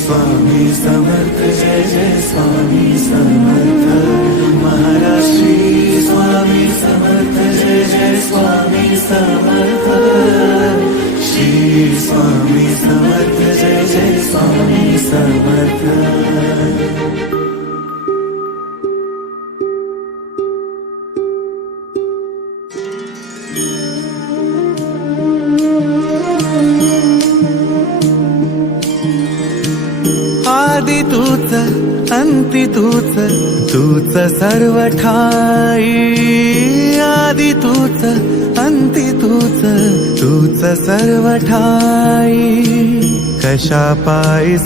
स्वामी समर्थ जय जय स्वामी समर्थ महाराज श्री स्वामी समर्थ जय जय स्वामी समर्थ श्री स्वामी समर्थ जय जय स्वामी समर्थ। आदि तूच अंती तूच तूच सर्व ठाई आदि तूच अंती तूच तूच सर्व ठाई कशा पायी